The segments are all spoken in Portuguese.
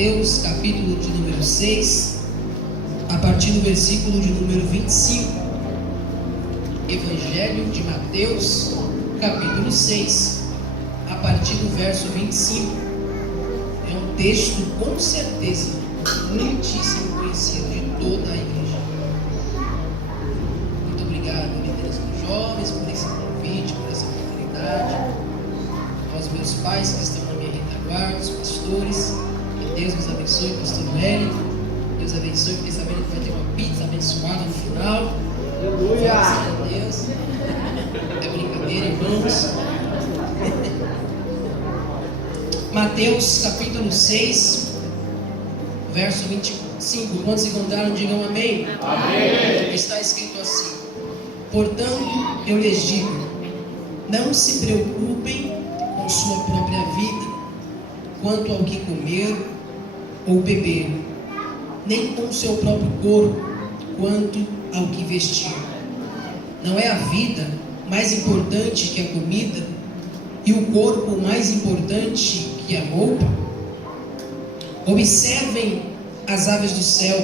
Mateus, capítulo de número 6, a partir do versículo de número 25. Evangelho de Mateus, capítulo 6, a partir do verso 25. É um texto, com certeza, muitíssimo conhecido de toda a igreja. Muito obrigado, liderança dos jovens, por esse convite, por essa oportunidade. Aos meus pais que estão na minha retaguarda, os pastores, que Deus nos abençoe, pastor Wellington. Deus abençoe, fiquei sabendo que vai ter uma pizza abençoada no final. Aleluia! Graças a Deus. É brincadeira, irmãos. Mateus capítulo 6, verso 25. Quando se encontraram, digam amém. Amém. Está escrito assim: portanto, eu lhes digo, não se preocupem com sua própria vida, quanto ao que comer ou beber, nem com seu próprio corpo, quanto ao que vestir. Não é a vida mais importante que a comida, e o corpo mais importante que a roupa? Observem as aves do céu,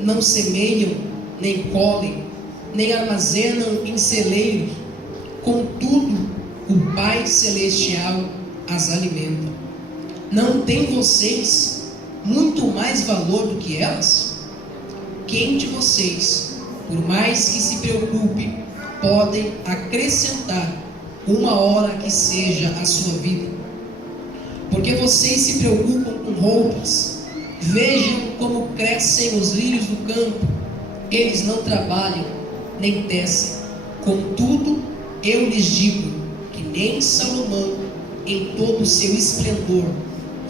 não semeiam, nem colhem, nem armazenam em celeiros, contudo o Pai Celestial as alimenta. Não têm vocês muito mais valor do que elas? Quem de vocês, por mais que se preocupe, podem acrescentar uma hora que seja a sua vida? Porque vocês se preocupam com roupas. Vejam como crescem os lírios do campo. Eles não trabalham, nem tecem. Contudo, eu lhes digo que nem Salomão, em todo o seu esplendor,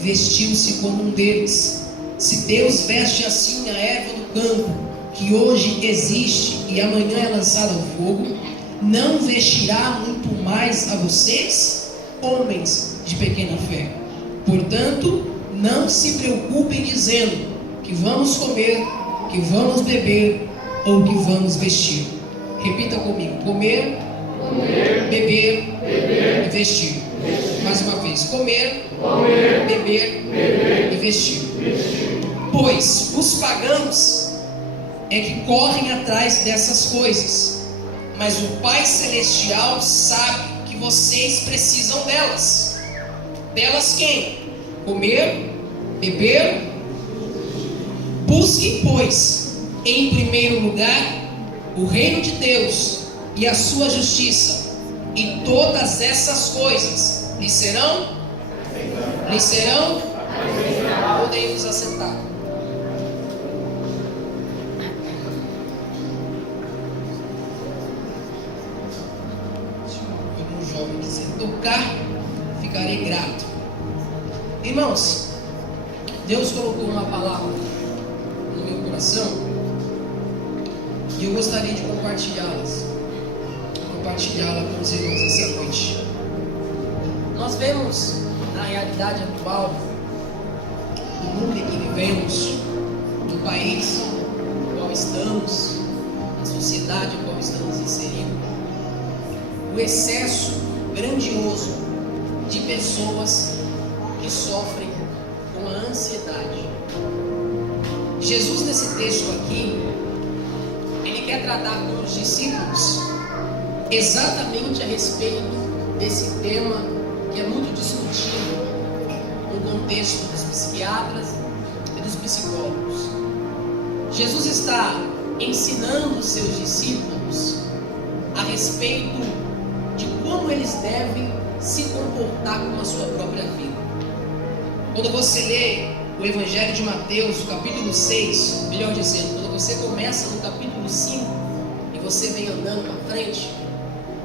vestiu-se como um deles. Se Deus veste assim a erva do campo, que hoje existe e amanhã é lançada ao fogo, não vestirá muito mais a vocês, homens de pequena fé? Portanto, não se preocupem dizendo que vamos comer, que vamos beber ou que vamos vestir. Repita comigo: comer, beber e vestir. Mais uma vez: comer, beber e vestir. Pois os pagãos é que correm atrás dessas coisas, mas o Pai Celestial sabe que vocês precisam delas. Delas quem? Comer, beber. Busquem, pois, em primeiro lugar o reino de Deus e a sua justiça, e todas essas coisas lhe serão? Podem nos assentar. Se algum jovem quiser tocar, ficarei grato. Irmãos, Deus colocou uma palavra no meu coração e eu gostaria de compartilhá-la com os irmãos essa noite. Nós vemos na realidade atual, no mundo em que vivemos, no país no qual estamos, na sociedade em qual estamos inseridos, o excesso grandioso de pessoas que sofrem com a ansiedade. Jesus, nesse texto aqui, ele quer tratar com os discípulos exatamente a respeito desse tema que é muito discutido no contexto dos psiquiatras e dos psicólogos. Jesus está ensinando os seus discípulos a respeito de como eles devem se comportar com a sua própria vida. Quando você lê o Evangelho de Mateus, o capítulo 6, melhor dizendo, quando você começa no capítulo 5 e você vem andando para frente,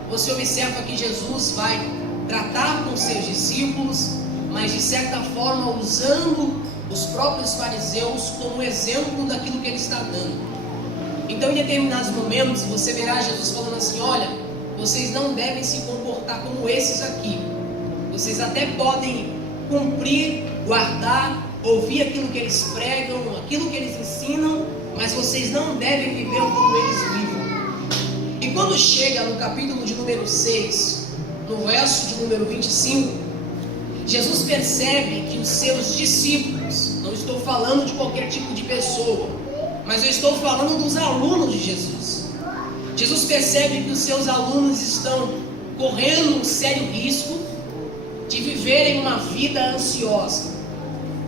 você observa que Jesus vai tratar com seus discípulos, mas de certa forma usando os próprios fariseus como exemplo daquilo que ele está dando. Então, em determinados momentos, você verá Jesus falando assim: olha, vocês não devem se comportar como esses aqui. Vocês até podem cumprir, guardar, ouvir aquilo que eles pregam, aquilo que eles ensinam, mas vocês não devem viver como eles vivem. E quando chega no capítulo de número 6, no verso de número 25, Jesus percebe que os seus discípulos, não estou falando de qualquer tipo de pessoa, mas eu estou falando dos alunos de Jesus. Jesus percebe que os seus alunos estão correndo um sério risco de viverem uma vida ansiosa,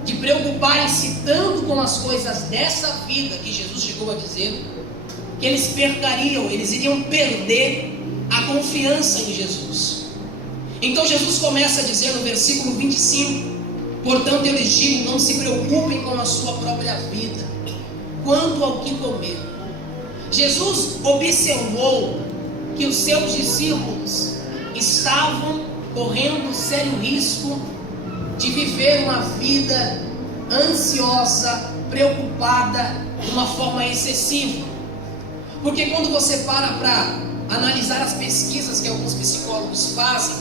de preocuparem-se tanto com as coisas dessa vida, que Jesus chegou a dizer, que eles iriam perder a confiança em Jesus. Então Jesus começa a dizer no versículo 25: portanto eu lhes digo, não se preocupem com a sua própria vida, quanto ao que comer. Jesus observou que os seus discípulos estavam correndo sério risco de viver uma vida ansiosa, preocupada, de uma forma excessiva. Porque quando você para analisar as pesquisas que alguns psicólogos fazem,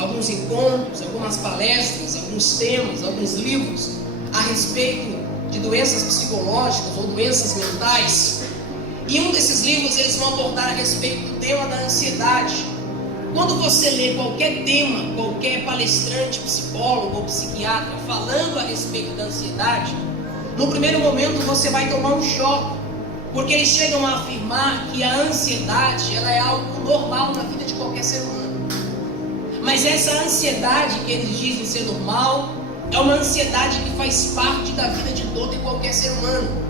alguns encontros, algumas palestras, alguns temas, alguns livros a respeito de doenças psicológicas ou doenças mentais, e um desses livros eles vão abordar a respeito do tema da ansiedade. Quando você lê qualquer tema, qualquer palestrante, psicólogo ou psiquiatra falando a respeito da ansiedade, no primeiro momento você vai tomar um choque, porque eles chegam a afirmar que a ansiedade ela é algo normal na vida de qualquer ser humano. Mas essa ansiedade que eles dizem ser normal é uma ansiedade que faz parte da vida de todo e qualquer ser humano.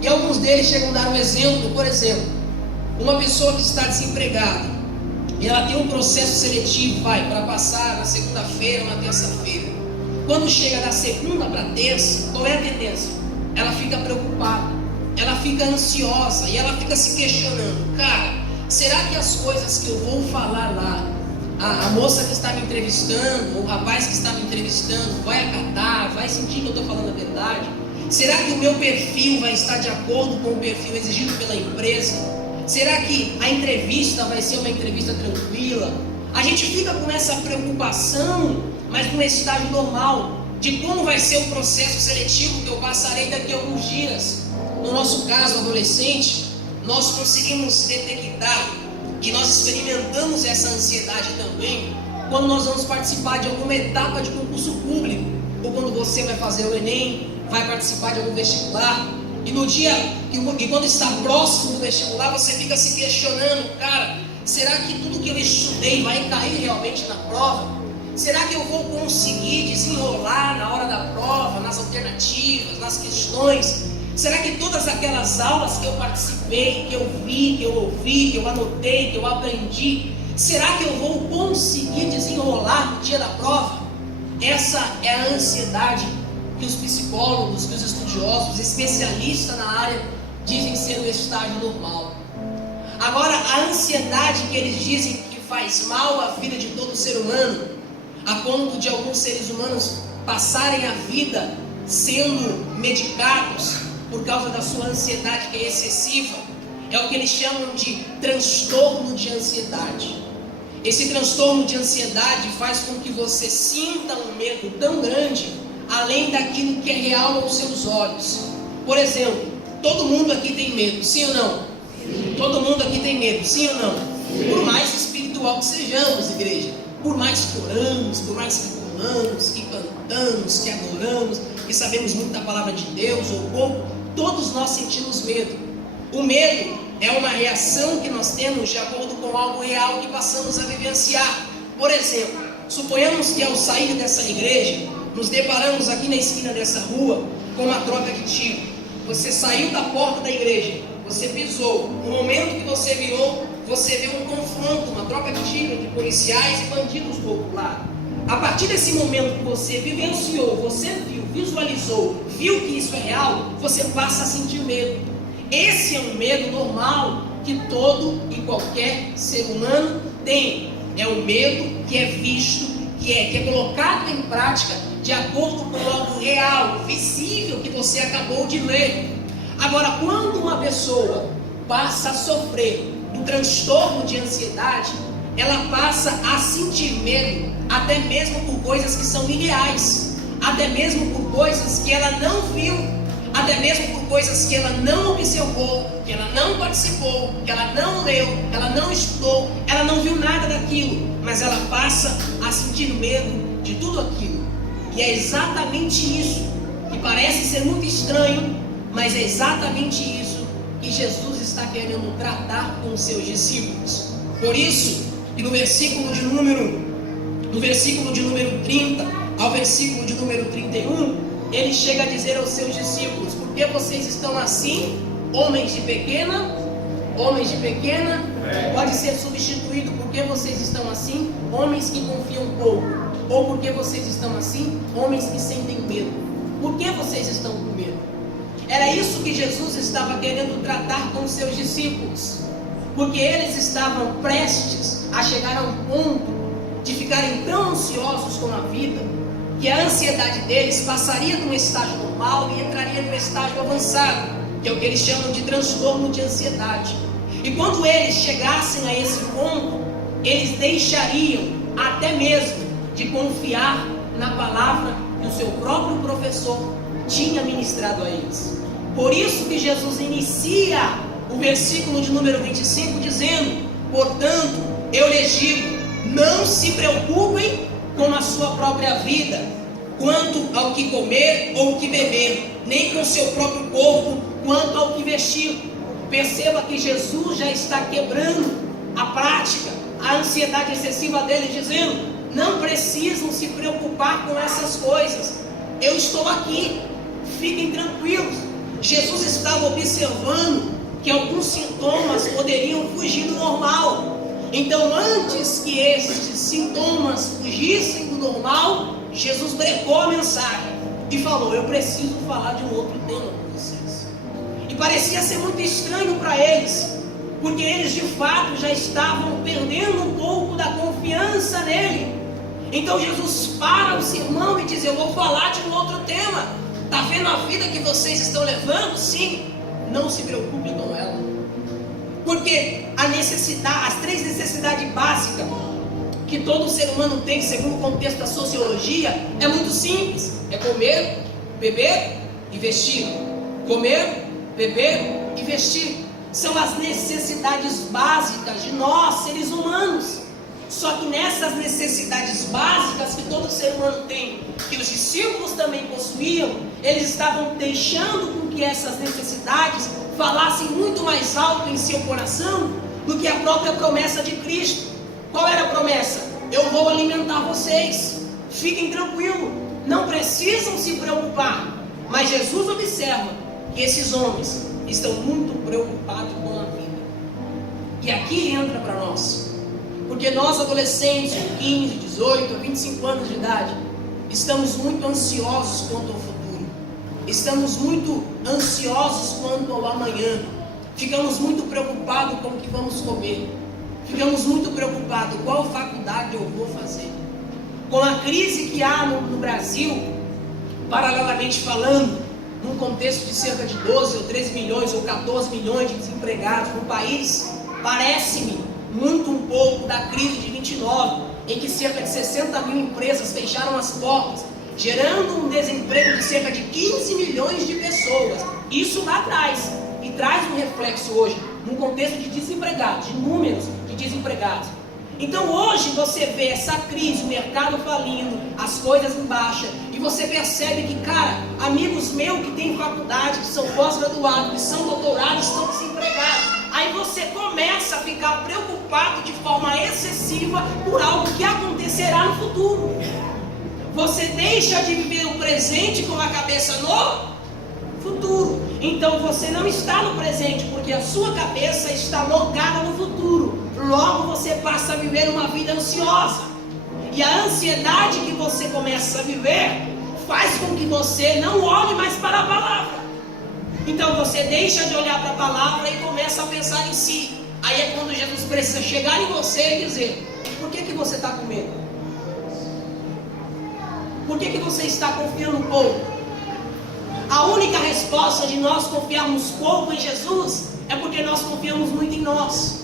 E alguns deles chegam a dar um exemplo. Por exemplo, uma pessoa que está desempregada, e ela tem um processo seletivo, para passar na segunda-feira ou na terça-feira. Quando chega da segunda para a terça, qual é a tendência? Ela fica preocupada, ela fica ansiosa e ela fica se questionando: cara, será que as coisas que eu vou falar lá, a moça que está me entrevistando, o rapaz que está me entrevistando, vai acatar, vai sentir que eu estou falando a verdade? Será que o meu perfil vai estar de acordo com o perfil exigido pela empresa? Será que a entrevista vai ser uma entrevista tranquila? A gente fica com essa preocupação, mas num estágio normal, de como vai ser o processo seletivo que eu passarei daqui a alguns dias. No nosso caso, adolescente, nós conseguimos detectar que nós experimentamos essa ansiedade também quando nós vamos participar de alguma etapa de concurso público, ou quando você vai fazer o Enem, vai participar de algum vestibular, e no dia, e quando está próximo do vestibular, você fica se questionando: cara, será que tudo que eu estudei vai cair realmente na prova? Será que eu vou conseguir desenrolar na hora da prova, nas alternativas, nas questões? Será que todas aquelas aulas que eu participei, que eu vi, que eu ouvi, que eu anotei, que eu aprendi, será que eu vou conseguir desenrolar no dia da prova? Essa é a ansiedade que os psicólogos, que os estudiosos, especialistas na área, dizem ser o estágio normal. Agora, a ansiedade que eles dizem que faz mal à vida de todo ser humano, a ponto de alguns seres humanos passarem a vida sendo medicados por causa da sua ansiedade que é excessiva, é o que eles chamam de transtorno de ansiedade. Esse transtorno de ansiedade faz com que você sinta um medo tão grande, além daquilo que é real aos seus olhos. Por exemplo, todo mundo aqui tem medo, sim ou não? Sim. Todo mundo aqui tem medo, sim ou não? Sim. Por mais espiritual que sejamos, igreja, por mais que oramos, por mais que pulamos, que cantamos, que adoramos, que sabemos muito da palavra de Deus ou pouco, todos nós sentimos medo. O medo é uma reação que nós temos de acordo com algo real que passamos a vivenciar. Por exemplo, suponhamos que ao sair dessa igreja, nos deparamos aqui na esquina dessa rua com uma troca de tiro. Você saiu da porta da igreja, você pisou, no momento que você virou, você viu um confronto, uma troca de tiro entre policiais e bandidos do outro lado. A partir desse momento que você vivenciou, você viu, visualizou, viu que isso é real, você passa a sentir medo. Esse é um medo normal que todo e qualquer ser humano tem. É um medo que é visto, que é colocado em prática de acordo com algo real, visível, que você acabou de ler. Agora, quando uma pessoa passa a sofrer do transtorno de ansiedade, ela passa a sentir medo, até mesmo por coisas que são irreais, até mesmo por coisas que ela não viu, até mesmo por coisas que ela não observou, que ela não participou, que ela não leu, que ela não estudou, ela não viu nada daquilo, mas ela passa a sentir medo de tudo aquilo. E é exatamente isso, que parece ser muito estranho, mas é exatamente isso que Jesus está querendo tratar com os seus discípulos. Por isso, que no versículo de número 30 ao versículo de número 31, ele chega a dizer aos seus discípulos: por que vocês estão assim, homens de pequena? Homens de pequena pode ser substituído por que vocês estão assim, homens que confiam pouco, ou por que vocês estão assim, homens que sentem medo. Por que vocês estão com medo? Era isso que Jesus estava querendo tratar com os seus discípulos, porque eles estavam prestes a chegar a um ponto de ficarem tão ansiosos com a vida, que a ansiedade deles passaria de um estágio normal e entraria no estágio avançado, que é o que eles chamam de transtorno de ansiedade. E quando eles chegassem a esse ponto, eles deixariam até mesmo de confiar na palavra que o seu próprio professor tinha ministrado a eles. Por isso que Jesus inicia o versículo de número 25 dizendo: portanto, eu lhes digo, não se preocupem com a sua própria vida, quanto ao que comer ou o que beber, nem com o seu próprio corpo, quanto ao que vestir. Perceba que Jesus já está quebrando a prática, a ansiedade excessiva deles, dizendo: não precisam se preocupar com essas coisas, eu estou aqui, fiquem tranquilos. Jesus estava observando que alguns sintomas poderiam fugir do normal. Então, antes que esses sintomas fugissem do normal, Jesus brecou a mensagem e falou: eu preciso falar de um outro tema com vocês. E parecia ser muito estranho para eles, porque eles de fato já estavam perdendo um pouco da confiança nele. Então Jesus para o sermão e diz: eu vou falar de um outro tema. Está vendo a vida que vocês estão levando? Sim, não se preocupe com ela. Porque as três necessidades básicas que todo ser humano tem, segundo o contexto da sociologia, é muito simples: é comer, beber e vestir. Comer, beber e vestir são as necessidades básicas de nós, seres humanos. Só que nessas necessidades básicas que todo ser humano tem, que os discípulos também possuíam, eles estavam deixando com que essas necessidades falassem muito mais alto em seu coração do que a própria promessa de Cristo. Qual era a promessa? Eu vou alimentar vocês, fiquem tranquilos, não precisam se preocupar. Mas Jesus observa que esses homens estão muito preocupados com a vida. E aqui entra para nós, porque nós adolescentes de 15, 18, 25 anos de idade, estamos muito ansiosos quanto ao futuro, estamos muito ansiosos quanto ao amanhã, ficamos muito preocupados com o que vamos comer, ficamos muito preocupados qual faculdade eu vou fazer. Com a crise que há no Brasil, paralelamente falando, num contexto de cerca de 12 ou 13 milhões ou 14 milhões de desempregados no país, parece-me muito um pouco da crise de 29, em que cerca de 60 mil empresas fecharam as portas, gerando um desemprego de cerca de 15 milhões de pessoas. Isso lá atrás, e traz um reflexo hoje, num contexto de desempregados, de números de desempregados. Então hoje você vê essa crise, o mercado falindo, as coisas em baixa, e você percebe que, cara, amigos meus que têm faculdade, que são pós-graduados, que são doutorados, estão desempregados. Aí você começa a ficar preocupado de forma excessiva por algo que acontecerá no futuro. Você deixa de viver o presente com a cabeça no futuro. Então você não está no presente, porque a sua cabeça está logada no futuro. Logo você passa a viver uma vida ansiosa. E a ansiedade que você começa a viver faz com que você não olhe mais para a palavra. Então você deixa de olhar para a palavra e começa a pensar em si. Aí é quando Jesus precisa chegar em você e dizer: por que você está com medo? Por que você está confiando pouco? A única resposta de nós confiarmos pouco em Jesus é porque nós confiamos muito em nós.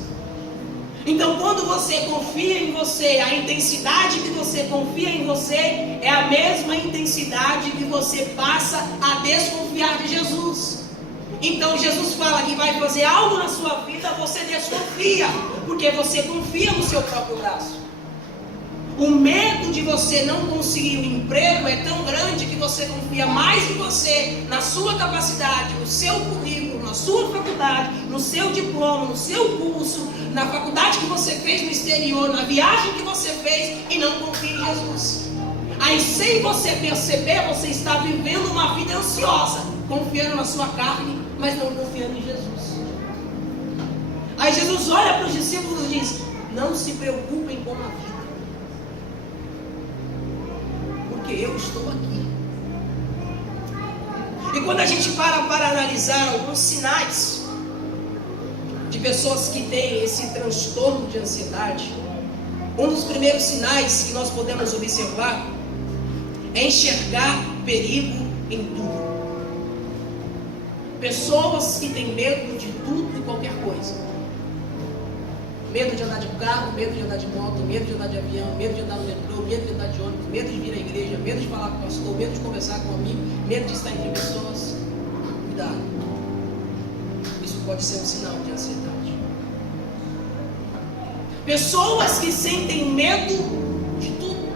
Então quando você confia em você, a intensidade que você confia em você é a mesma intensidade que você passa a desconfiar de Jesus. Então Jesus fala que vai fazer algo na sua vida, você desconfia, porque você confia no seu próprio braço. O medo de você não conseguir um emprego é tão grande que você confia mais em você, na sua capacidade, no seu currículo, na sua faculdade, no seu diploma, no seu curso, na faculdade que você fez no exterior, na viagem que você fez, e não confia em Jesus. Aí, sem você perceber, você está vivendo uma vida ansiosa, confiando na sua carne, mas não confiando em Jesus. Aí Jesus olha para os discípulos e diz: não se preocupem com a vida, porque eu estou aqui. E quando a gente para analisar alguns sinais de pessoas que têm esse transtorno de ansiedade, um dos primeiros sinais que nós podemos observar é enxergar perigo em tudo. Pessoas que têm medo de tudo e qualquer coisa. Medo de andar de carro, medo de andar de moto, medo de andar de avião, medo de andar no metrô, medo de andar de ônibus, medo de vir à igreja, medo de falar com o pastor, medo de conversar com um amigo, medo de estar entre pessoas. Cuidado. Isso pode ser um sinal de ansiedade. Pessoas que sentem medo de tudo.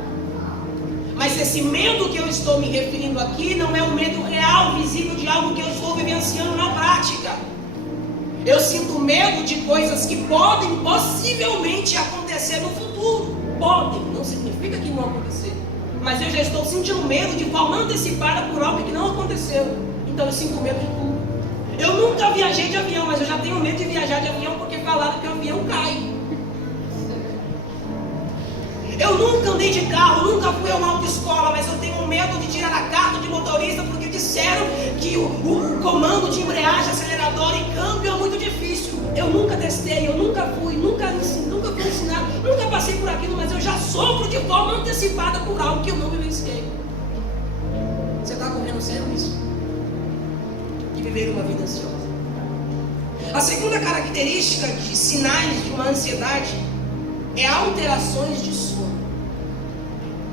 Mas esse medo que eu estou me referindo aqui não é um medo real, visível de algo que eu estou vivenciando na prática. Eu sinto medo de coisas que podem possivelmente acontecer no futuro. Podem, não significa que vão acontecer. Mas eu já estou sentindo medo de forma antecipada por algo que não aconteceu. Então eu sinto medo de tudo. Eu nunca viajei de avião, mas eu já tenho medo de viajar de avião porque falaram que o avião cai. Eu nunca andei de carro, nunca fui a uma autoescola, mas eu tenho medo de tirar a carta de motorista porque disseram que o comando de embreagem, acelerador e câmbio é muito difícil. Eu nunca testei, eu nunca fui, nunca fui ensinado, nunca passei por aquilo, mas eu já sofro de forma antecipada por algo que eu não vivenciei. Você está correndo sério isso? De viver uma vida ansiosa. A segunda característica de sinais de uma ansiedade é alterações de sono.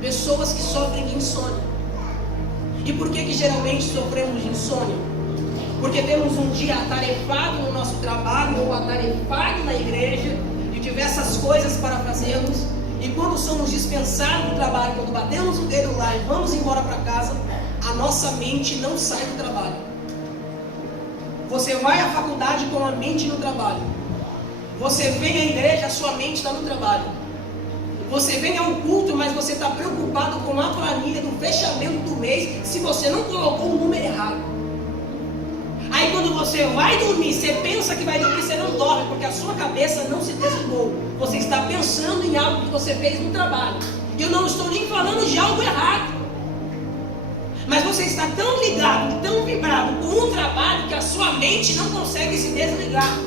Pessoas que sofrem de insônia. E por que geralmente sofremos de insônia? Porque temos um dia atarefado no nosso trabalho ou atarefado na igreja, de diversas coisas para fazermos, e quando somos dispensados do trabalho, quando batemos o dedo lá e vamos embora para casa, a nossa mente não sai do trabalho. Você vai à faculdade com a mente no trabalho. Você vem à igreja, a sua mente está no trabalho. Você vem ao culto, mas você está preocupado com a planilha do fechamento do mês, se você não colocou o número errado. Aí quando você vai dormir, você pensa que vai dormir, você não dorme, porque a sua cabeça não se desligou. Você está pensando em algo que você fez no trabalho. E eu não estou nem falando de algo errado. Mas você está tão ligado, tão vibrado com o trabalho, que a sua mente não consegue se desligar.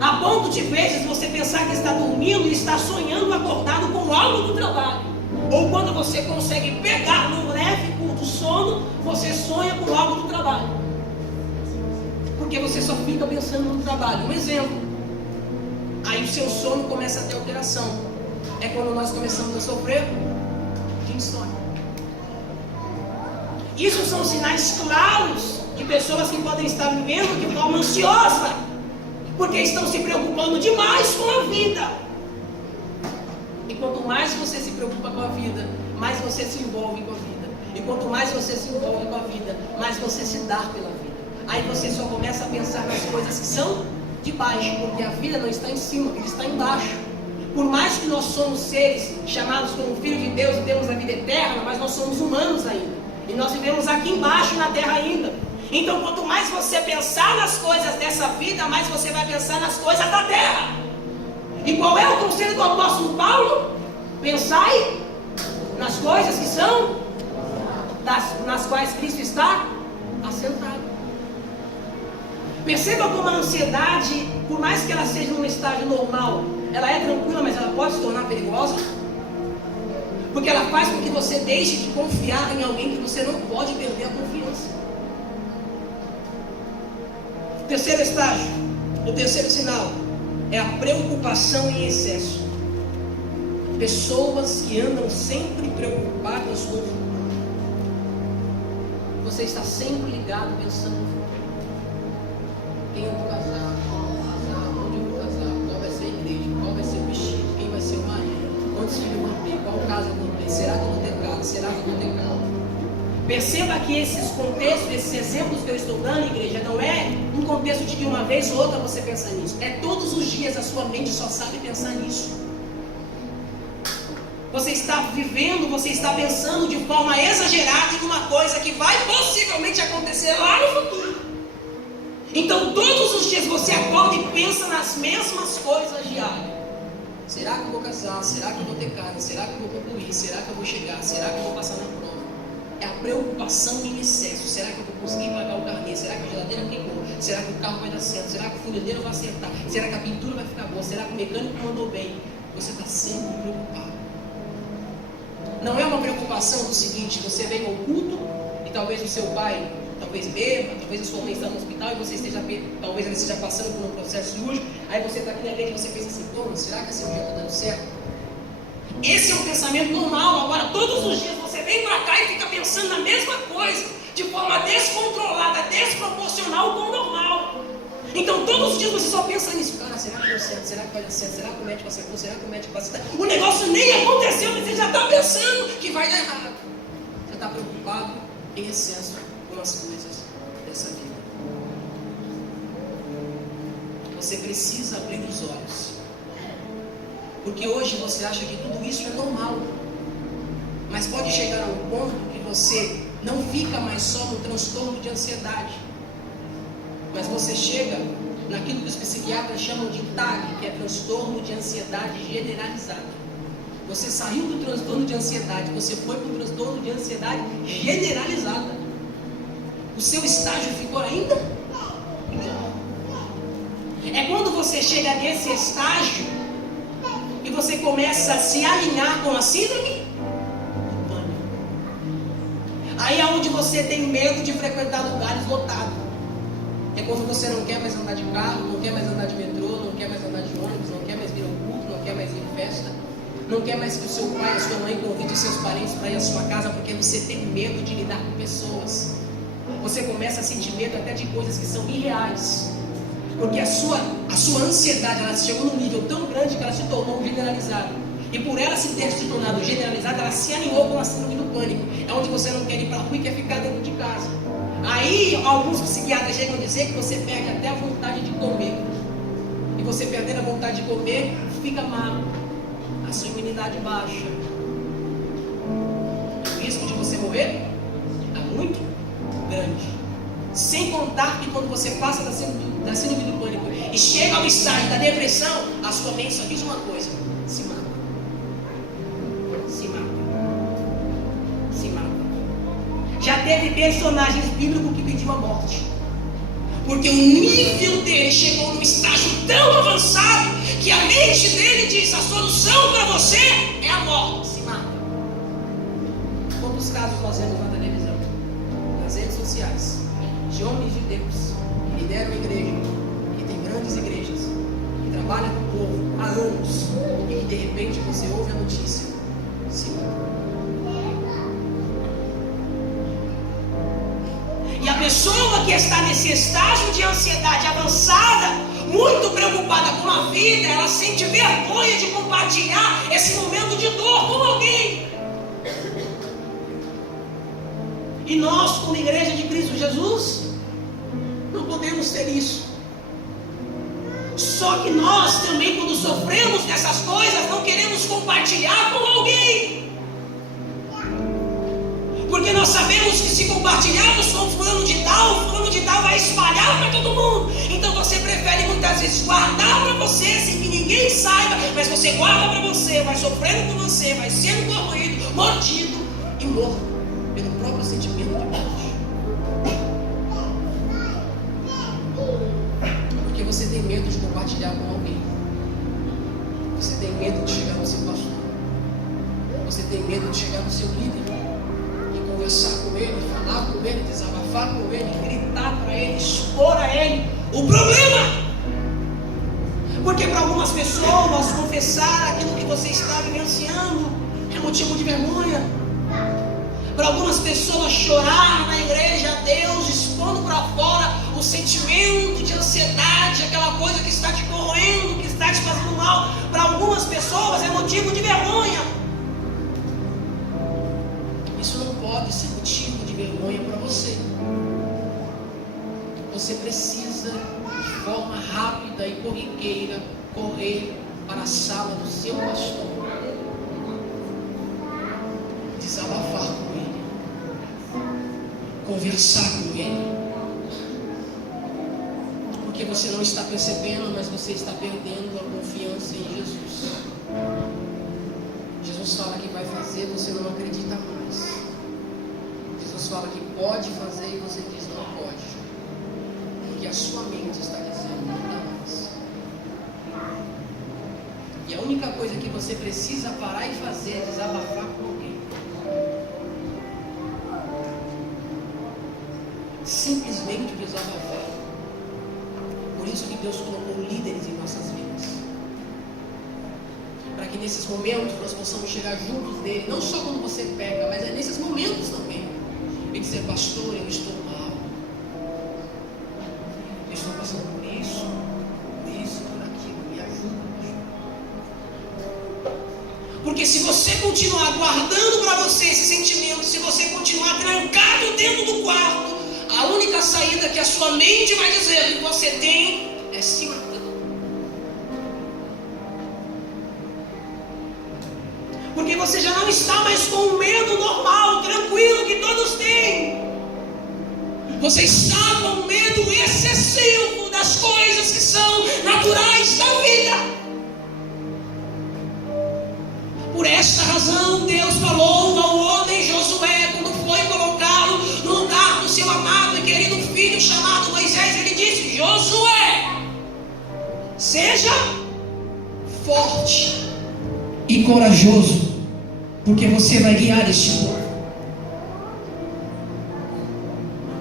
A ponto de vezes você pensar que está dormindo e está sonhando acordado com algo do trabalho. Ou quando você consegue pegar num leve curto sono, você sonha com algo do trabalho. Porque você só fica pensando no trabalho. Um exemplo. Aí o seu sono começa a ter alteração. É quando nós começamos a sofrer de insônia. Isso são sinais claros de pessoas que podem estar vivendo de forma ansiosa, porque estão se preocupando demais com a vida. E quanto mais você se preocupa com a vida, mais você se envolve com a vida. E quanto mais você se envolve com a vida, mais você se dá pela vida. Aí você só começa a pensar nas coisas que são de baixo, porque a vida não está em cima, ela está embaixo. Por mais que nós somos seres chamados como filhos de Deus e temos a vida eterna, mas nós somos humanos ainda. E nós vivemos aqui embaixo na terra ainda. Então, quanto mais você pensar nas coisas dessa vida, mais você vai pensar nas coisas da terra. E qual é o conselho do apóstolo Paulo? Pensai nas coisas que são, nas quais Cristo está assentado. Perceba como a ansiedade, por mais que ela seja num estágio normal, ela é tranquila, mas ela pode se tornar perigosa. Porque ela faz com que você deixe de confiar em alguém que você não pode perder a confiança. O terceiro estágio, o terceiro sinal, é a preocupação em excesso. Pessoas que andam sempre preocupadas com o futuro. Você está sempre ligado pensando no futuro. Quem eu vou casar, onde eu vou casar, qual vai ser a igreja, qual vai ser o vestido, quem vai ser o marido, Quantos filhos eu vou ter? Qual casa eu vou ter? Será que eu vou ter casa? Será que eu vou ter carro? Perceba que esses contextos, esses exemplos que eu estou dando, igreja, não é um contexto de que uma vez ou outra você pensa nisso. É todos os dias a sua mente só sabe pensar nisso. Você está vivendo, você está pensando de forma exagerada em uma coisa que vai possivelmente acontecer lá no futuro. Então todos os dias você acorda e pensa nas mesmas coisas diárias. Será que eu vou casar? Será que eu vou ter casa? Será que eu vou concluir? Será que eu vou chegar? Será que eu vou passar na prova? É a preocupação em excesso. Será que eu vou conseguir pagar o carnê? Será que a geladeira queimou? Será que o carro vai dar certo? Será que o funileiro vai acertar? Será que a pintura vai ficar boa? Será que o mecânico mandou bem? Você está sempre preocupado. Não é uma preocupação do seguinte: você vem ao culto e talvez o seu pai talvez beba, talvez a sua mãe está no hospital e você esteja, talvez ela esteja passando por um processo cirúrgico. Aí você está aqui na igreja e você pensa assim: pô, será que a cirurgia está dando certo? Esse é um pensamento normal. Agora todos os dias você vem para cá e fica pensando na mesma coisa, de forma descontrolada, desproporcional com o normal. Então todos os dias você só pensa nisso. Cara, será que deu certo? Será que vai dar certo? Será que o médico acertou? Será que o médico vai acertar? O negócio nem aconteceu, mas você já está pensando que vai dar errado. Você está preocupado em excesso com as coisas dessa vida. Você precisa abrir os olhos. Porque hoje você acha que tudo isso é normal. Mas pode chegar a um ponto que você não fica mais só no transtorno de ansiedade. Mas você chega naquilo que os psiquiatras chamam de TAG, que é transtorno de ansiedade generalizado. Você saiu do transtorno de ansiedade, você foi para o transtorno de ansiedade generalizada. O seu estágio ficou ainda pior. É quando você chega nesse estágio e você começa a se alinhar com a síndrome do pânico. Aí é onde você tem medo de frequentar lugares lotados. É quando você não quer mais andar de carro, não quer mais andar de metrô, não quer mais andar de ônibus, não quer mais vir ao culto, não quer mais ir em festa, não quer mais que o seu pai e a sua mãe convidem seus parentes para ir à sua casa, porque você tem medo de lidar com pessoas. Você começa a sentir medo até de coisas que são irreais. Porque a sua ansiedade, ela chegou num nível tão grande que ela se tornou generalizada. E por ela se ter se tornado generalizada, ela se alinhou com a síndrome do pânico. É onde você não quer ir para a rua e quer ficar dentro de casa. Aí alguns psiquiatras chegam a dizer que você perde até a vontade de comer. E você perdendo a vontade de comer, fica magro. A sua imunidade baixa. O risco de você morrer é muito grande. Sem contar que quando você passa da síndrome do pânico e chega ao estágio da depressão, a sua mente só diz uma coisa: se mata. Se mata. Se mata. Já teve personagens bíblicos que pediam a morte. Porque o nível dele chegou num estágio tão avançado que a mente dele diz: a solução para você é a morte. Se mata. Quantos casos nós vemos na televisão, nas redes sociais, de homens de Deus que lideram a igreja, que tem grandes igrejas, que trabalham com o povo há anos, e que de repente você ouve a notícia: se mata. E a pessoa que está nesse estágio de ansiedade avançada, muito preocupada com a vida, ela sente vergonha de compartilhar esse momento de dor com alguém. E nós, como igreja de Cristo Jesus, não podemos ter isso. Só que nós também, quando sofremos dessas coisas, não queremos compartilhar com alguém. Porque nós sabemos que se compartilharmos com o fulano de tal vai espalhar para todo mundo. Então você prefere muitas vezes guardar para você, sem que ninguém saiba, mas você guarda para você, vai sofrendo com você, vai sendo corroído, mordido e morto pelo próprio sentimento de morte. Porque você tem medo de compartilhar com alguém. Você tem medo de chegar no seu pastor. Você tem medo de chegar no seu líder, conversar com ele, falar com ele, desabafar com ele, gritar para ele, expor a ele o problema. Porque para algumas pessoas confessar aquilo que você está vivenciando é motivo de vergonha. Para algumas pessoas chorar na igreja a Deus, expondo para fora o sentimento de ansiedade, aquela coisa que está te corroendo, que está está te fazendo mal, para algumas pessoas é motivo de vergonha. Isso não pode ser motivo de vergonha para você. Você precisa, de forma rápida e corriqueira, correr para a sala do seu pastor, desabafar com ele, conversar com ele, porque você não está percebendo, mas você está perdendo a confiança em Jesus. Jesus fala que vai fazer, você não acredita mais. Jesus fala que pode fazer e você diz não pode, porque a sua mente está dizendo não dá mais. E a única coisa que você precisa parar e fazer é desabafar com alguém. Simplesmente desabafar. Por isso que Deus colocou líderes em nossas vidas, para que nesses momentos nós possamos chegar juntos dele, não só quando você peca, mas é nesses momentos também, e dizer: pastor, eu estou mal, eu estou passando por isso, por aquilo, me ajuda. Porque se você continuar guardando para você esse sentimento, se você continuar trancado dentro do quarto, a única saída que a sua mente vai dizer que você tem é se matando. Porque você já não está mais com o medo normal, tranquilo, que todos têm. Você está com o medo excessivo das coisas que são naturais da vida. Por esta razão, Deus falou ao homem Josué, quando foi colocá-lo no lugar do seu amado e querido filho chamado Moisés, ele disse: Josué, seja forte e corajoso, porque você vai guiar este povo.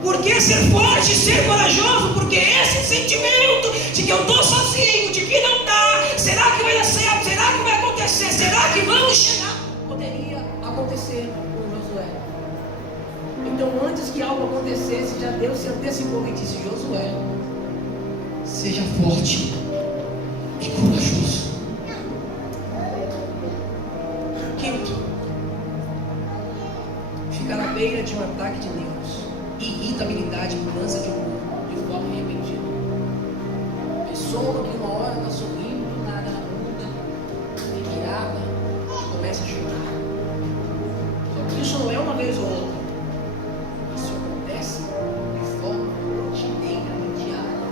Por que ser forte e ser corajoso? Porque esse sentimento de que eu estou sozinho, de que não dá, será que vai dar certo? Será que vai acontecer? Será que vamos chegar? Poderia acontecer com Josué. Então, antes que algo acontecesse, já Deus se antecipou e disse: Josué, seja forte e corajoso. Quinto, ficar à beira de um ataque de nervos, irritabilidade, mudança de humor, de forma repentina. Pessoa que uma hora está sorrindo, do nada ela muda, fica irada, começa a chorar. Só que isso não é uma vez ou outra. Isso acontece de forma rotineira, diária.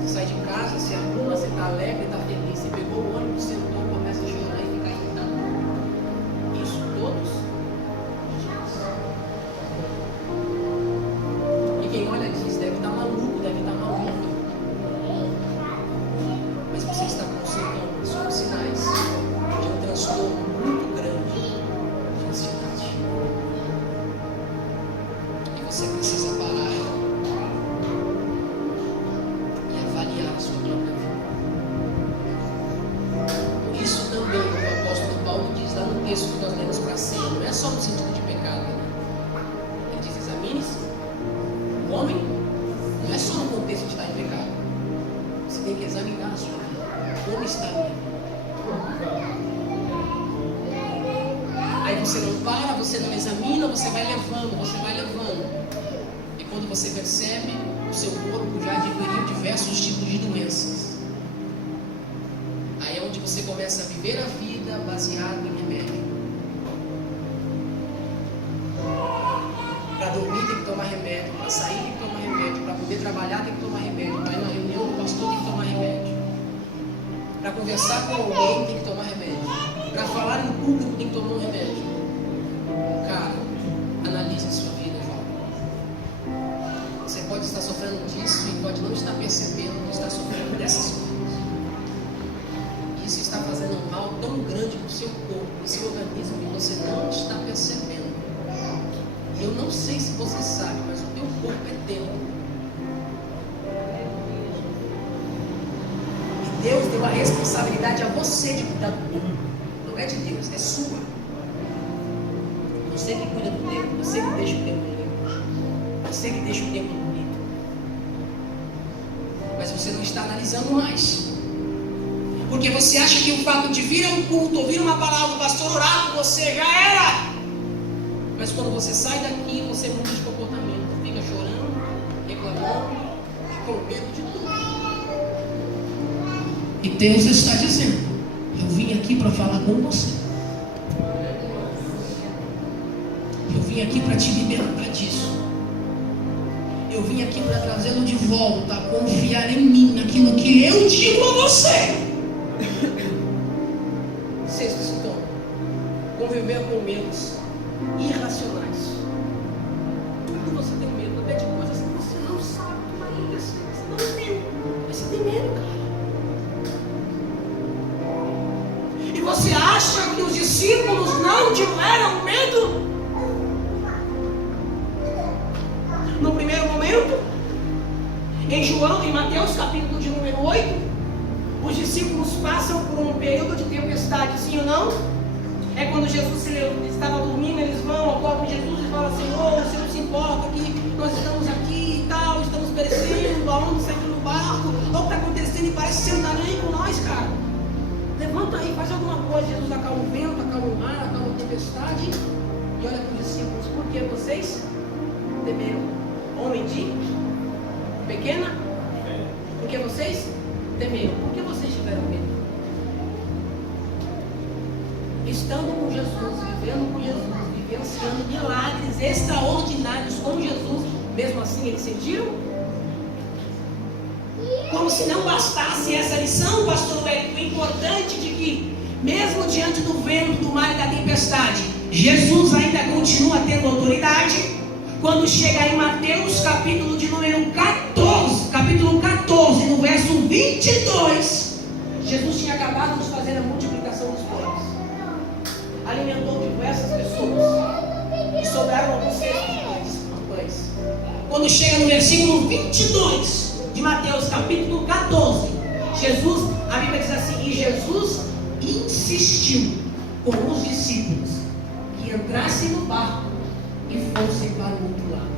Você sai de casa, se arruma, você está alegre, está feliz, você pegou o ônibus, sentou, começa a chorar e fica irritado. Isso todos os dias. E quem olha diz: deve estar maluco, deve estar maluco. Mas você está com sintomas, são sinais de um transtorno muito grande de ansiedade. E você precisa parar e avaliar a sua própria vida. Por isso também o apóstolo Paulo diz lá no texto que nós lemos para cima, não é só no sentido de pecado. Ele diz: examine-se. O homem não é só no contexto de estar em pecado. Você tem que examinar a sua vida. Como está a vida? Aí você não para, você não examina, você vai levando, você vai levando. E quando você percebe, o seu corpo já adquiriu diversos tipos de doenças. Aí é onde você começa a viver a vida baseado em remédio. Para dormir tem que tomar remédio, para sair tem que tomar remédio, para poder trabalhar tem que tomar remédio, para ir na reunião do pastor tem que tomar remédio, para conversar com alguém tem que tomar remédio, para falar em público tem que tomar um remédio. Cara, analise a sua vida, jovem. Você pode estar sofrendo disso e pode não estar percebendo que está sofrendo dessas coisas. Isso está fazendo um mal tão grande para o seu corpo, para o seu organismo, que você não está percebendo. Eu não sei se você sabe, mas o teu corpo é templo. E Deus deu a responsabilidade a você de cuidar do corpo. Não é de Deus, é sua. Você que cuida do templo, você que deixa o templo limpo, você que deixa o templo bonito. Mas você não está analisando mais. Porque você acha que o fato de vir a um culto, ouvir uma palavra, o pastor orar por você, já era. Mas quando você sai daqui, você muda de comportamento. Fica chorando, reclamando e com medo de tudo. E Deus está dizendo: eu vim aqui para falar com você. Eu vim aqui para te libertar disso. Eu vim aqui para trazê-lo de volta, a confiar em mim, naquilo que eu digo a você. Sexto sintoma: conviver com medos irracionais. Quando você tem medo até de coisas que você não sabe que vai acontecer, você não viu, mas você tem medo, cara. E você acha que os discípulos não tiveram medo? No primeiro momento, em Mateus capítulo de número 8, os discípulos passam por um período de tempestade, sim ou não? É quando Jesus estava dormindo, eles vão ao corpo de Jesus e falam: Senhor, o Senhor se importa que nós estamos aqui e tal, estamos perecendo, aonde saindo no barco, olha o que está acontecendo e parece que você não está nem com nós, cara. Levanta aí, faz alguma coisa. Jesus acalma o vento, acalma o mar, acalma a tempestade e olha para os discípulos: por que vocês temeram? Homem de pequena? Por que vocês temeram? Por que vocês tiveram medo? Estando com Jesus, vivendo com Jesus, vivenciando milagres extraordinários com Jesus, mesmo assim eles sentiram? Como se não bastasse essa lição, pastor Wellington, o importante de que, mesmo diante do vento, do mar e da tempestade, Jesus ainda continua tendo autoridade. Quando chega em Mateus capítulo de número 14, capítulo 14, no verso 22, Jesus tinha acabado de fazer a multiplicação dos pães, alimentou diversas pessoas e sobraram alguns pães. Quando chega no versículo 22 de Mateus capítulo 14, Jesus, a Bíblia diz assim: e Jesus insistiu com os discípulos que entrassem no barco e fossem para o outro lado.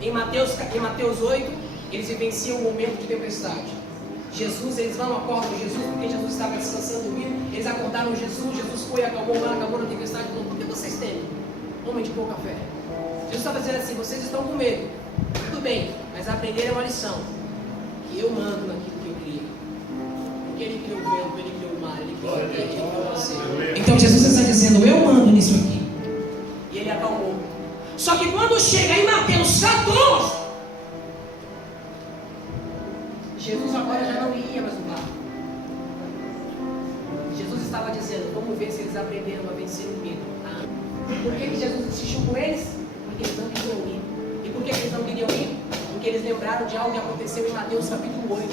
Em Mateus 8, eles vivenciam um momento de tempestade. Eles vão acordar Jesus, porque Jesus estava descansando dormindo. Eles acordaram Jesus, Jesus foi, acalmou o mar, acabou a tempestade. Falou: por que vocês temem? Homem de pouca fé. Jesus estava dizendo assim: vocês estão com medo, tudo bem, mas aprenderam a lição, que eu mando naquilo que eu criei. Porque Ele criou o vento, Ele criou o mar, Ele criou a terra, Ele criou você. Então Jesus está dizendo: eu mando nisso aqui. E Ele acalmou. Só que quando chega em Mateus 14, Jesus agora já não ia mais no barco. Jesus estava dizendo: vamos ver se eles aprenderam a vencer o medo. Por que Jesus insistiu com eles? Porque eles não queriam ir. E por que eles não queriam ir? Porque eles lembraram de algo que aconteceu em Mateus capítulo 8.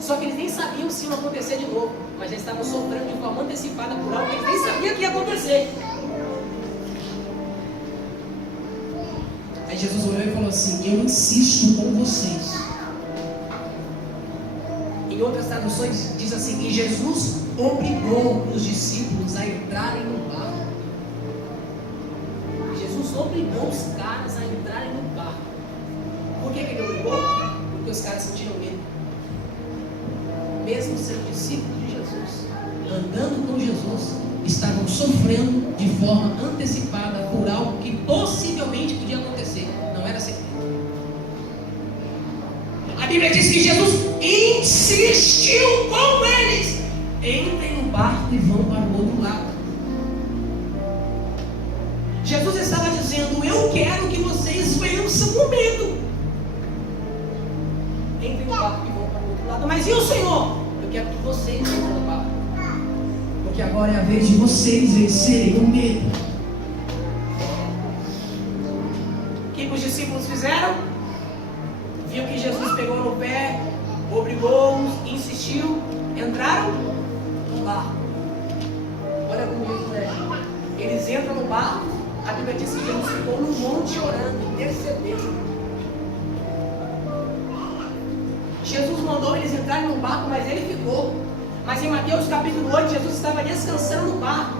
Só que eles nem sabiam se ia acontecer de novo, mas eles estavam sofrendo de forma antecipada por algo que eles nem sabiam que ia acontecer. Aí Jesus olhou e falou assim: eu insisto com vocês. Em outras traduções diz assim: e Jesus obrigou os discípulos a entrarem no barco. Jesus obrigou os caras a entrarem no barco. Por que ele obrigou? Porque os caras sentiram medo. Mesmo sendo discípulos de Jesus, andando com Jesus, estavam sofrendo de forma antecipada por algo que possivelmente podia acontecer. Não era secreto. A Bíblia diz que Jesus insistiu com eles: entrem no barco e vão para o outro lado. Jesus estava dizendo: eu quero que vocês vençam o medo. Entrem no barco e vão para o outro lado. Mas e o Senhor? Eu quero que vocês entrem no barco, porque agora é a vez de vocês vencerem o medo. O que os discípulos fizeram? Viu que Jesus pegou no pé, obrigou-os, insistiu, entraram no barco. Olha comigo, né? Eles entram no barco. A Bíblia diz que Jesus ficou no monte orando, intercedendo. Jesus mandou eles entrarem no barco, mas ele ficou. Mas em Mateus capítulo 8, Jesus estava descansando no barco.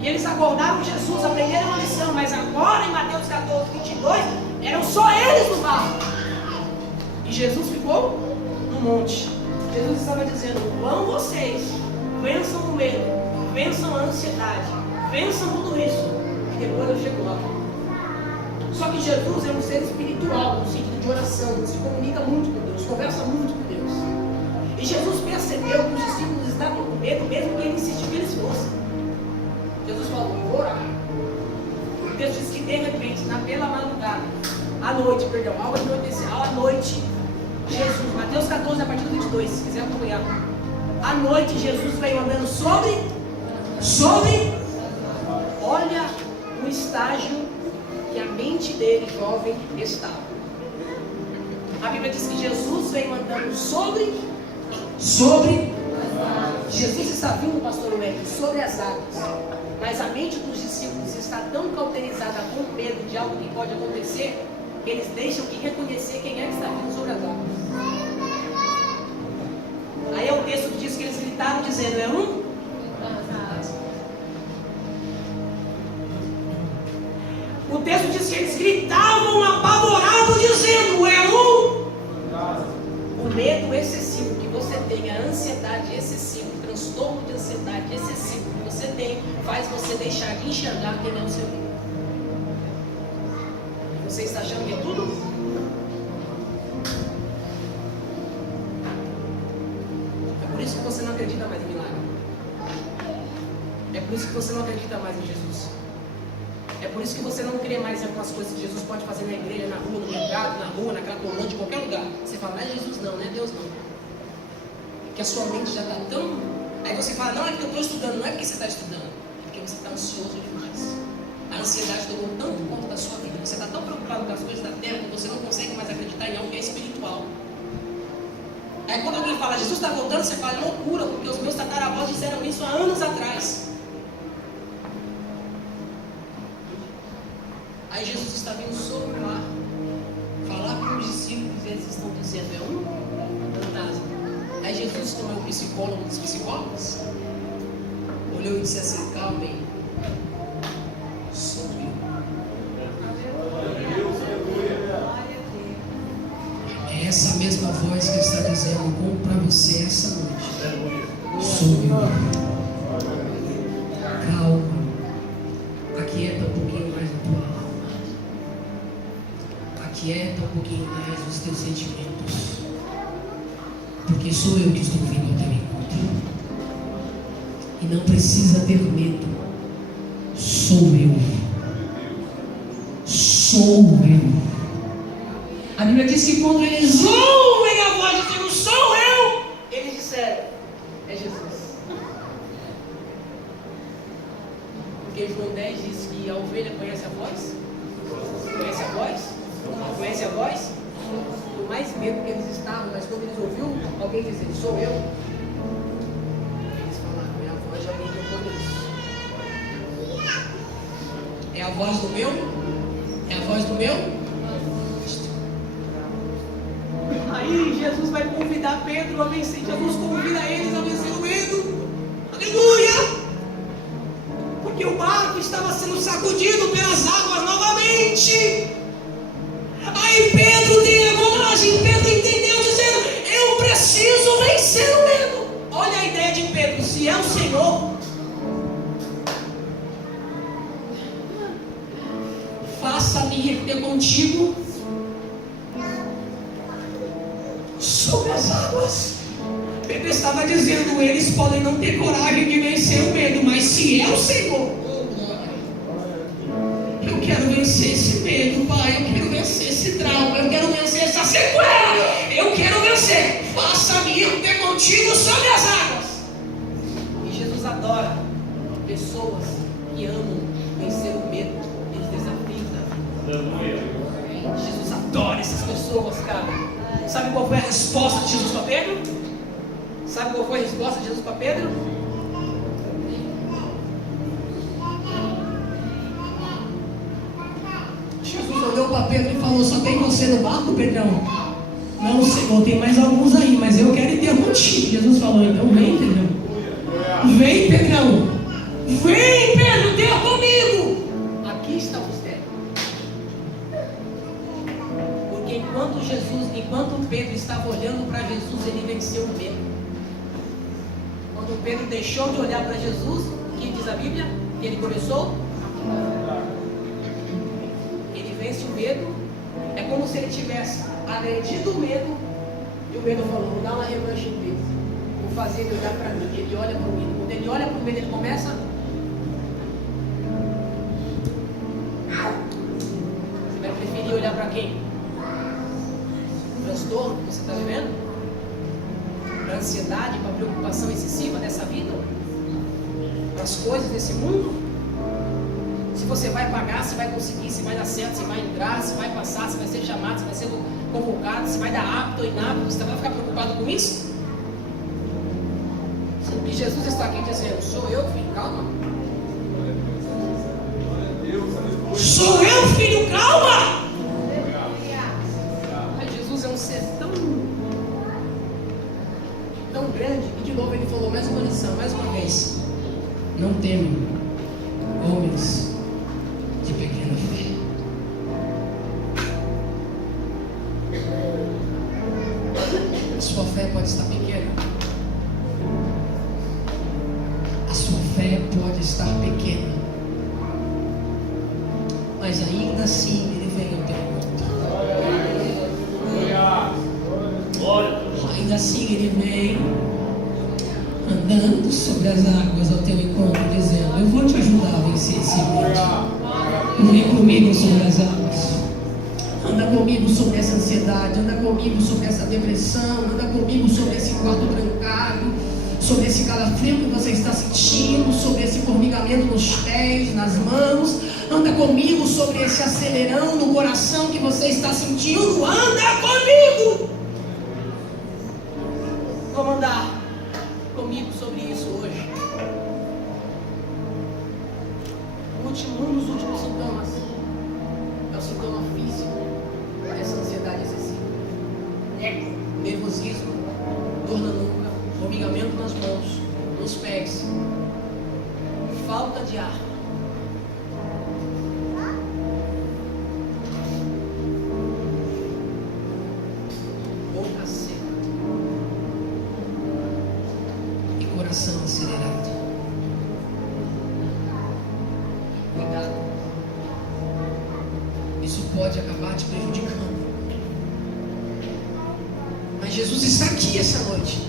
E eles acordaram Jesus, aprenderam a lição. Mas agora em Mateus 14, 22, eram só eles no barco. Jesus ficou no monte. Jesus estava dizendo: vão vocês, vençam o medo, vençam a ansiedade, vençam tudo isso, e depois eu chego lá. Só que Jesus é um ser espiritual, no sentido de oração, se comunica muito com Deus, conversa muito com Deus. E Jesus percebeu que os discípulos estavam com medo, mesmo que ele insistiu que eles fossem. Jesus falou: eu vou orar. Deus diz que de repente, pela madrugada, à noite, ao anoitecer, à noite, Jesus, Mateus 14, a partir do 22, se quiser acompanhar. À noite, Jesus veio andando sobre, olha o estágio que a mente dele, jovem, estava. A Bíblia diz que Jesus veio andando sobre, Jesus está vindo, pastor Wellington, sobre as águas. Mas a mente dos discípulos está tão cauterizada com medo de algo que pode acontecer, que eles deixam de reconhecer quem é que está vindo sobre as águas. Aí é o texto que diz que eles gritaram dizendo: é um? O texto diz que eles gritavam apavorados dizendo: é um? O medo excessivo que você tem, a ansiedade excessiva, o transtorno de ansiedade excessivo que você tem, faz você deixar de enxergar quem é o seu Deus. Você está achando que é tudo? É por isso que você não acredita mais em milagre. É por isso que você não acredita mais em Jesus. É por isso que você não crê mais em algumas coisas que Jesus pode fazer na igreja, na rua, no mercado, na rua, na Cracolândia, em qualquer lugar. Você fala: não é Jesus não, não é Deus não. Porque a sua mente já está tão... Aí você fala: não, é porque eu estou estudando. Não é porque você está estudando, é porque você está ansioso demais. A ansiedade tomou tanto conta da sua vida. Você está tão preocupado com as coisas da terra que você não consegue mais acreditar em algo que é espiritual. Aí quando alguém fala: Jesus está voltando, você fala: loucura, porque os meus tataravós disseram isso há anos atrás. Aí Jesus está vindo sobre o mar, falar com os discípulos, e eles estão dizendo: é um fantasma. Aí Jesus, como é o psicólogo dos psicólogos, olhou e disse assim: calmem, sou eu. É essa mesma voz que está dizendo como para você essa noite: sou eu. Calma, aquieta um pouquinho mais a tua alma. Aquieta um pouquinho mais os teus sentimentos, porque sou eu que estou vindo ao teu encontro. E não precisa ter medo. Sou eu. A Bíblia diz que quando eles ouvem a voz dizendo: sou eu, eles disseram: é Jesus. Porque João 10 diz que a ovelha conhece a voz. Conhece a voz? Conhece a voz? Por mais medo que eles estavam, mas quando eles ouviram alguém dizer: sou eu, eles falaram: é a voz de alguém que eu conheço. É a voz do meu? É a voz do meu? Aí Jesus vai convidar Pedro a vencer. Jesus convida eles a vencer o medo. Aleluia! Porque o barco estava sendo sacudido pelas águas novamente. Aí Pedro tem a coragem, Pedro entendeu, dizendo: eu preciso vencer o medo. Olha a ideia de Pedro: se é o Senhor, faça-me ir ter contigo sobre as águas. Pedro estava dizendo: eles podem não ter coragem de vencer o medo, mas se é o Senhor, eu quero vencer esse medo, Pai. Eu quero vencer esse trauma. Eu quero vencer essa sequela. Eu quero vencer. Faça-me ir ter contigo sobre as águas. E Jesus adora pessoas que amam vencer o medo e os desafios da vida. Jesus adora essas pessoas, cara. Sabe qual foi a resposta de Jesus para Pedro? Sabe qual foi a resposta de Jesus para Pedro? Jesus olhou para Pedro e falou: só tem você no barco, Pedrão? Não, Senhor, tem mais alguns aí, mas eu quero ir ter contigo. Jesus falou: então vem, Pedrão. Vem, Pedrão. Vem, Pedro, ter comigo. Aqui está o mistério. Porque enquanto Pedro estava olhando para Jesus, ele venceu o medo. Quando Pedro deixou de olhar para Jesus, o que diz a Bíblia? Que ele começou? Ele vence o medo. É como se ele tivesse agredido o medo, e o medo falou: vou dar uma revanche em Pedro, vou fazer ele olhar para mim. Ele olha para o medo. Quando ele olha para o medo, ele começa. Você vai preferir olhar para quem? O transtorno que você está vivendo? Para a ansiedade, para a preocupação excessiva dessa vida? Para as coisas desse mundo? Se você vai pagar, se vai conseguir, se vai dar certo, se vai entrar, se vai passar, se vai ser chamado, se vai ser convocado, se vai dar apto ou inapto, você vai ficar preocupado com isso? Sendo que Jesus está aqui dizendo: sou eu, filho, calma. Sou eu, filho, calma. Mas Jesus é um ser tão grande, e de novo ele falou mais uma lição, mais uma vez: não temam, homens de pequena fé. A sua fé pode estar pequena. A sua fé pode estar pequena. Mas ainda assim ele vem ao teu encontro. Ainda assim ele vem andando sobre as águas ao teu encontro, dizendo: eu vou te ajudar a vencer esse medo. Vem comigo sobre as águas. Anda comigo sobre essa ansiedade. Anda comigo sobre essa depressão. Anda comigo sobre esse quarto trancado, sobre esse calafrio que você está sentindo, sobre esse formigamento nos pés, nas mãos. Anda comigo sobre esse acelerão no coração que você está sentindo. Anda comigo. Vamos andar comigo sobre isso hoje. Um dos últimos sintomas é o sintoma físico dessa ansiedade excessiva: nervosismo, dor na nuca, formigamento nas mãos, nos pés, falta de ar. Boca seca e coração acelerado. Cuidado, isso pode acabar te prejudicando. Mas Jesus está aqui essa noite,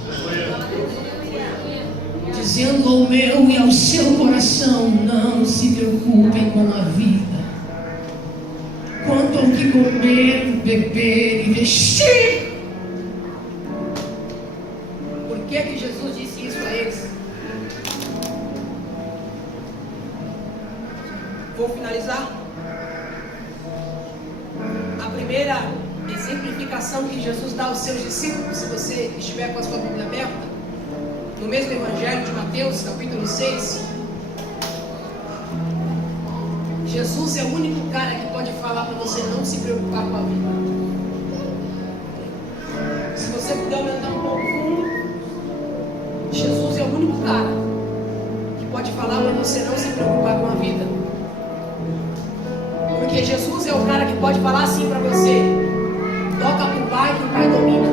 dizendo ao meu e ao seu coração: não se preocupem com a vida, quanto ao que comer, beber e vestir. Por que Jesus disse isso a eles? Vou finalizar. A primeira exemplificação que Jesus dá aos seus discípulos, se você estiver com a sua Bíblia aberta, no mesmo Evangelho de Mateus, capítulo 6, Jesus é o único cara que pode falar para você não se preocupar com a vida. Se você puder aumentar um pouco fundo, Jesus é o único cara que pode falar para você não se preocupar com a vida. Porque Jesus é o cara que pode falar assim para você: toca pro Pai que o Pai domina.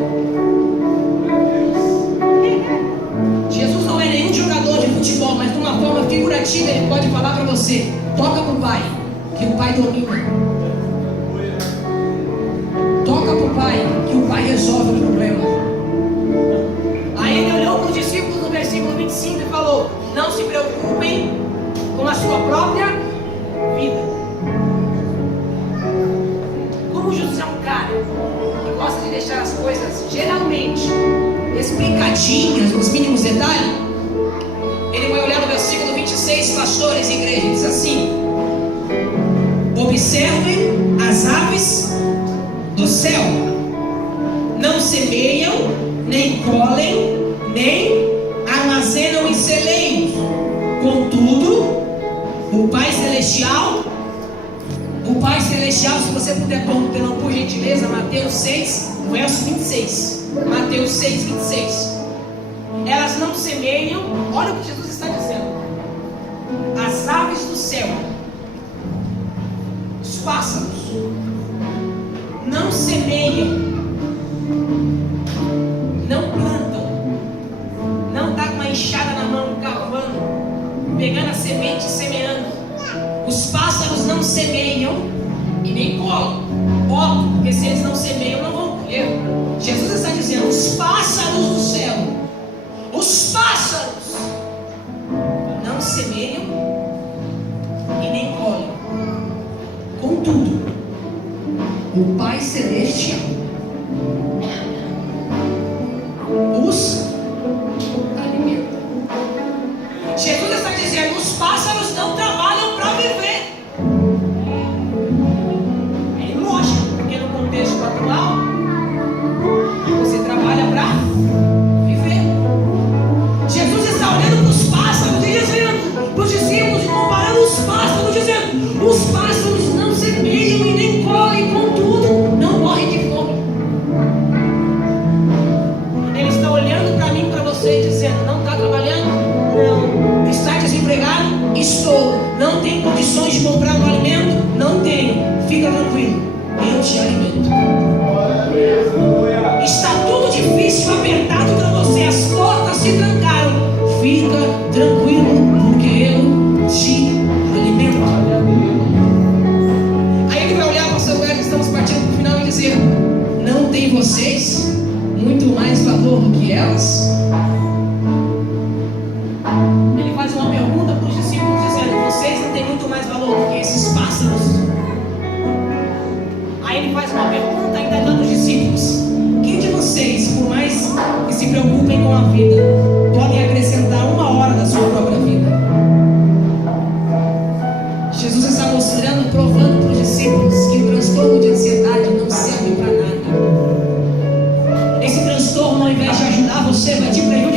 Jesus não é nenhum jogador de futebol, mas de uma forma figurativa ele pode falar para você: toca pro Pai que o Pai domina. Toca pro Pai que o Pai resolve o problema. Aí ele olhou para os discípulos no versículo 25 e falou: não se preocupem com a sua própria vida. Como Jesus é um cara que gosta de deixar as coisas geralmente explicadinhas nos mínimos detalhes, ele vai olhar no versículo 26, pastores, igreja, diz assim: observem as aves do céu, não semeiam, nem colhem, nem armazenam em celeiros, contudo, o Pai Celestial, se você puder pôr telão, por gentileza, Mateus 6, verso 26. Mateus 6, 26. Elas não semeiam, olha o que Jesus está dizendo: as aves do céu, os pássaros, não semeiam, não plantam, não está com uma enxada na mão, cavando, pegando a semente e semeando. Os pássaros não semeiam e nem colhem. Óbvio, porque se eles não semeiam, não vão colher. Jesus está dizendo: os pássaros do céu, os pássaros não semeiam e nem colhem. Contudo, o Pai Celestial os alimenta. Jesus está dizendo: os pássaros não trabalham para viver. É lógico, porque no contexto atual você trabalha para viver. Jesus está olhando para os pássaros e dizendo, para os discípulos, comparando os pássaros, dizendo: os pássaros não semeiam e nem colhem, contudo não morrem de fome. Ele está olhando para mim e para você dizendo: não está trabalhando? Não. Está desempregado? Estou. Não tem condições de comprar um alimento? Não tenho. Fica tranquilo, eu te alimento. Está tudo difícil, apertado para você, as portas se trancaram. Fica tranquilo, porque eu te alimento. Aí ele vai olhar para o seu lugar, que estamos partindo para o final, e dizer: não tem vocês muito mais valor do que elas? Ele faz uma pergunta para os discípulos, dizendo: vocês não têm muito mais valor do que esses pássaros? Aí ele faz uma pergunta ainda dando aos discípulos: quem de vocês, por mais que se preocupem com a vida, podem acrescentar uma hora da sua própria vida? Jesus está mostrando, provando para os discípulos que o transtorno de ansiedade não serve para nada. Esse transtorno, ao invés de ajudar você, vai te prejudicar.